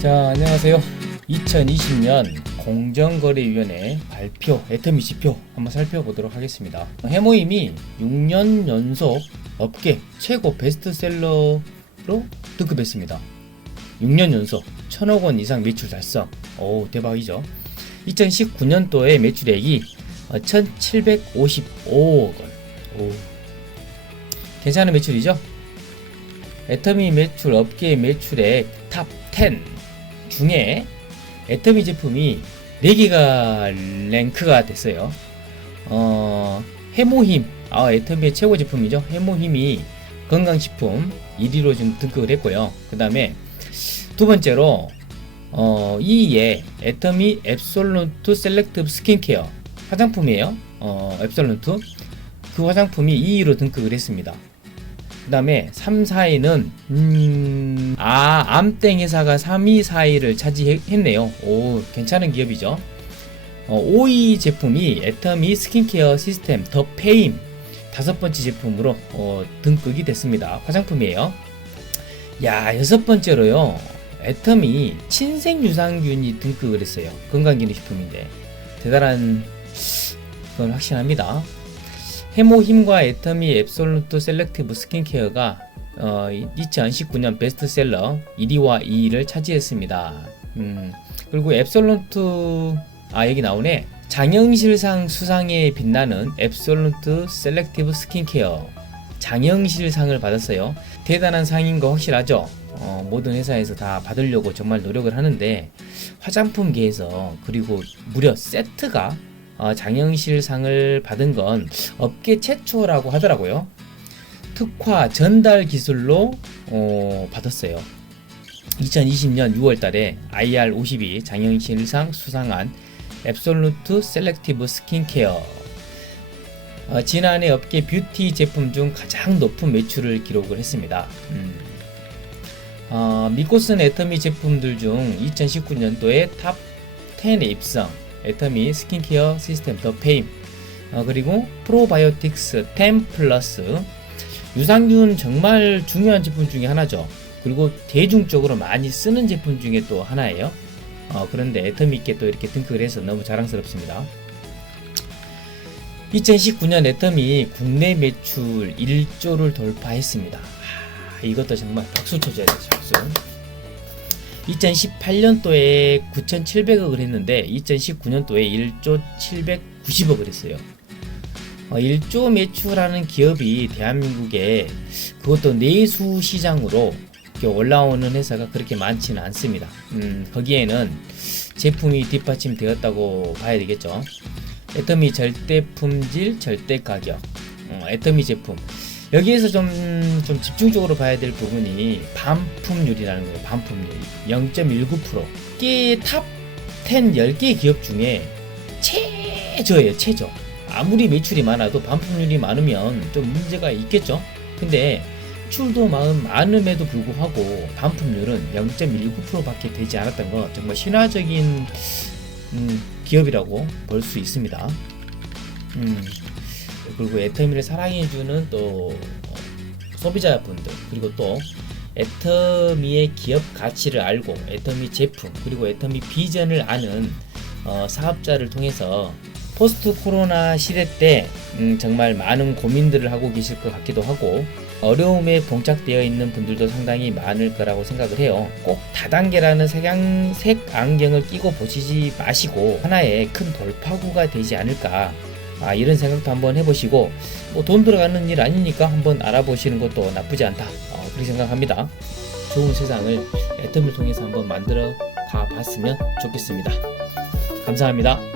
자, 안녕하세요. 2020년 공정거래위원회 발표, 애터미 지표 한번 살펴보도록 하겠습니다. 해모임이 6년 연속 업계 최고 베스트셀러로 등급했습니다. 6년 연속 1000억 원 이상 매출 달성. 오, 대박이죠. 2019년도에 매출액이 1755억 원. 오. 괜찮은 매출이죠? 애터미 매출 업계 매출액 탑10 중에 애터미 제품이 4개가 랭크가 됐어요. 어, 해모힘, 아, 애터미의 최고 제품이죠. 해모힘이 건강식품 1위로 좀 등극을 했고요. 그 다음에 두 번째로, 어, 2위에 애터미 앱솔루트 셀렉티브 스킨케어 화장품이에요. 어, 앱솔루트. 그 화장품이 2위로 등극을 했습니다. 그 다음에 3, 4위는 음... 아 암땡 회사가 3위, 4위를 차지했네요. 오 괜찮은 기업이죠. 어, 5위 제품이 애터미 스킨케어 시스템 더 페임 다섯 번째 제품으로 어, 등극이 됐습니다. 화장품이에요. 야 여섯 번째로요. 애터미 친생 유산균이 등극을 했어요. 건강기능식품인데 대단한 건 확신합니다. 해모힘과 애터미 앱솔루트 셀렉티브 스킨케어가 어, 2019년 베스트셀러 1위와 2위를 차지했습니다. 음, 그리고 앱솔루트 아 여기 나오네. 장영실상 수상에 빛나는 앱솔루트 셀렉티브 스킨케어 장영실상을 받았어요. 대단한 상인 거 확실하죠. 어, 모든 회사에서 다 받으려고 정말 노력을 하는데 화장품계에서 그리고 무려 세트가 어, 장영실상을 받은 건 업계 최초라고 하더라고요. 특화 전달 기술로 어, 받았어요. 2020년 6월달에 IR52 장영실상 수상한 앱솔루트 셀렉티브 스킨케어 어, 지난해 업계 뷰티 제품 중 가장 높은 매출을 기록을 했습니다. 음. 어, 미코슨 애터미 제품들 중 2019년도에 탑 10에 입성 애터미 스킨케어 시스템 더 페임. 어, 그리고 프로바이오틱스 10 플러스. 유산균 정말 중요한 제품 중에 하나죠. 그리고 대중적으로 많이 쓰는 제품 중에 또 하나예요. 어, 그런데 애터미 있게 또 이렇게 등극을 해서 너무 자랑스럽습니다. 2019년 애터미 국내 매출 1조를 돌파했습니다. 하, 이것도 정말 박수 쳐줘야 되죠 박수 2018년도에 9,700억을 했는데 2019년도에 1조 790억을 했어요. 어, 1조 매출하는 기업이 대한민국에 그것도 내수 시장으로 올라오는 회사가 그렇게 많지는 않습니다. 음, 거기에는 제품이 뒷받침되었다고 봐야 되겠죠. 애터미 절대 품질, 절대 가격. 어, 애터미 제품. 여기에서 좀, 좀 집중적으로 봐야 될 부분이 반품률이라는 거예요. 반품률. 0.19%. 이게 탑 10, 10개 기업 중에 최저예요. 최저. 아무리 매출이 많아도 반품률이 많으면 좀 문제가 있겠죠. 근데 출도 마음 많음에도 불구하고 반품률은 0.19%밖에 되지 않았던 거 정말 신화적인 음, 기업이라고 볼 수 있습니다. 음, 그리고 애터미를 사랑해주는 또 어, 소비자분들 그리고 또 애터미의 기업 가치를 알고 애터미 제품 그리고 애터미 비전을 아는 어, 사업자를 통해서 포스트 코로나 시대 때 음, 정말 많은 고민들을 하고 계실 것 같기도 하고 어려움에 봉착되어 있는 분들도 상당히 많을 거라고 생각을 해요. 꼭 다단계라는 색양, 색 안경을 끼고 보시지 마시고 하나의 큰 돌파구가 되지 않을까 아, 이런 생각도 한번 해보시고 뭐 돈 들어가는 일 아니니까 한번 알아보시는 것도 나쁘지 않다. 어, 그렇게 생각합니다. 좋은 세상을 애터미를 통해서 한번 만들어 가 봤으면 좋겠습니다. 감사합니다